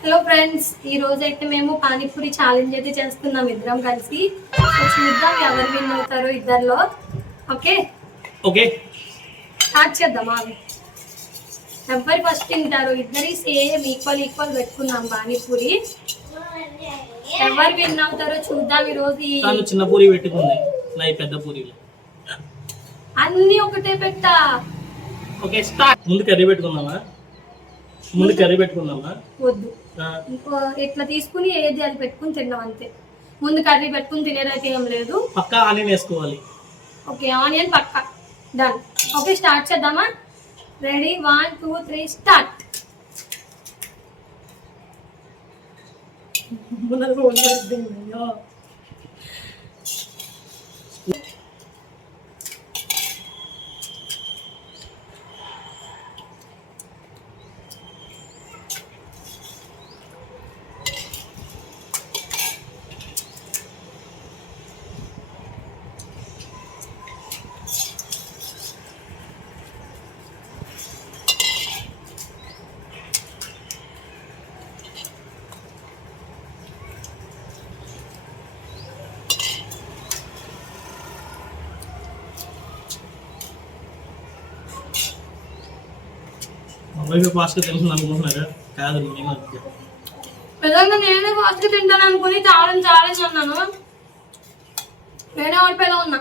Hello friends ఈ రోజు అయితే మేము పానీపూరి ఛాలెంజ్ అయితే చేస్తున్నాం ఇద్దరం కలిసి. చూద్దాం ఎవరు విన్ అవుతారో ఇద్దరిలో. ఓకే ఓకే స్టార్ట్ చేద్దాం అవి ఎవరు ఫస్ట్ తింటారు? ఇద్దరి సేమ్ ఈక్వల్ ఈక్వల్ పెట్టుకున్నాం పానీపూరి. ఎవరు విన్ అవుతారో చూద్దాం ఈ రోజు తాను చిన్న పూరి పెట్టుకుంది. నా పెద్ద పూరీలు. అన్ని ఒకటే పెట్టా. ఓకే స్టార్ట్ ముందు కర్రీ పెట్టుకుందామా? ముందు కర్రీ పెట్టుకుందామా? వద్దు. ఇంకో ఇట్లా తీసుకుని ఏది అది పెట్టుకుని తిన్నాం అంతే. ముందు కర్రీ పెట్టుకుని తినేదైతే ఏం లేదు. పక్కా ఆనియన్ వేసుకోవాలి. ఓకే ఆనియన్ పక్క. డన్ ఓకే స్టార్ట్ చేద్దామా? Ready one two three start అబ్బాయి ఫాస్ట్గా తెలుసు అనుకుంటున్నారా కాదు నేను అంతే. నిజంగా నేనే ఫాస్ట్ తింటాను అనుకుని ఛాలెంజ్ ఛాలెంజ్ అన్నాను. నేనే ఓడిపోయేలా ఉన్నా.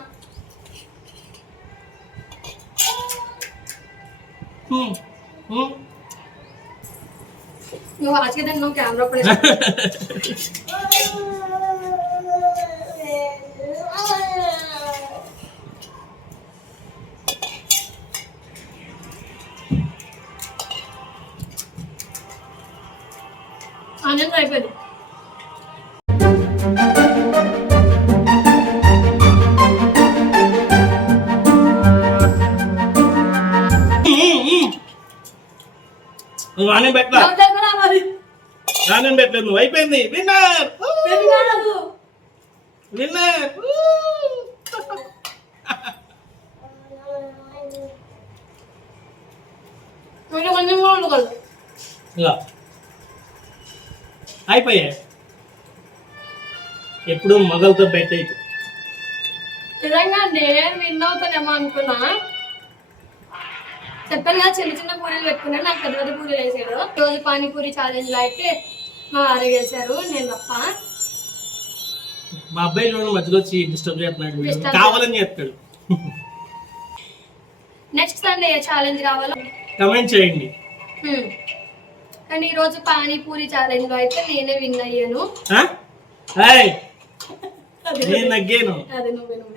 నువ్వు ఫాస్ట్గా తిన్నావు కెమెరా పడే ఆనందం అయిపోయింది హ్మ్, హ్మ్. నువ్వు ఆనియన్ పెట్టలా డౌట్ అయిపోయినా మరి ఆనియన్ పెట్టలేదు నువ్వు అయిపోయింది విన్నర్ బేబీ కాదు విన్నర్ కొంచెం కొంచెం కూడా ఉండకూడదు ఇలా అయిపోయాయి ఎప్పుడు మగలతో పెట్టే నిజంగా నేను విన్ అవుతానేమో అనుకున్నా. చెప్పాను కదా చిన్న చిన్న పూరీలు పెట్టుకున్నాను. నాకు పెద్ద పెద్ద పూరీలు వేసాడు రోజు పానీపూరి ఛాలెంజ్లో అయితే మా వారు గెలిచారు నేను తప్ప. మా అబ్బాయి మధ్యలో వచ్చి డిస్టర్బ్ చేస్తున్నాడు కావాలని చెప్తాడు నెక్స్ట్ సండే ఏ ఛాలెంజ్ కావాలో? కమెంట్ చేయండి. కానీ ఈరోజు పానీపూరి ఛాలెంజ్లో అయితే నేనే విన్ అయ్యాను.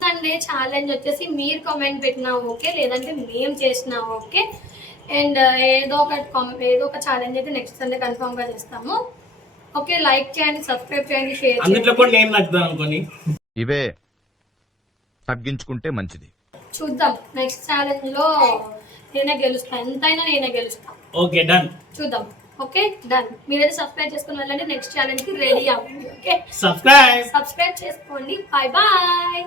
సండే ఛాలెంజ్ వచ్చేసి మీరు కామెంట్ పెట్టినా ఓకే లేదంటే మేము చేసినా ఓకే. అండ్ ఏదో ఒక ఏదో ఒక ఛాలెంజ్ అయితే నెక్స్ట్ సండే కన్ఫర్మ్గా చేస్తాము. ఓకే లైక్ చేయండి సబ్స్క్రైబ్ చేయండి షేర్ చేయండి. కూడా నేను నగ్గుతాను అనుకోని. ఇవే తగ్గించుకుంటే మంచిది. చూద్దాం. నెక్స్ట్ ఛాలెంజ్లో నేనే గెలుస్తా. ఎంతైనా నేనే గెలుస్తా. ఓకే డన్ చూద్దాం. ఓకే? డన్ మీరైతే సబ్స్క్రైబ్ చేసుకుని వెళ్ళండి. నెక్స్ట్ ఛాలెంజ్కి రెడీ అవ్వండి. ఓకే? సబ్స్క్రైబ్ సబ్స్క్రైబ్ చేసుకోండి. Bye bye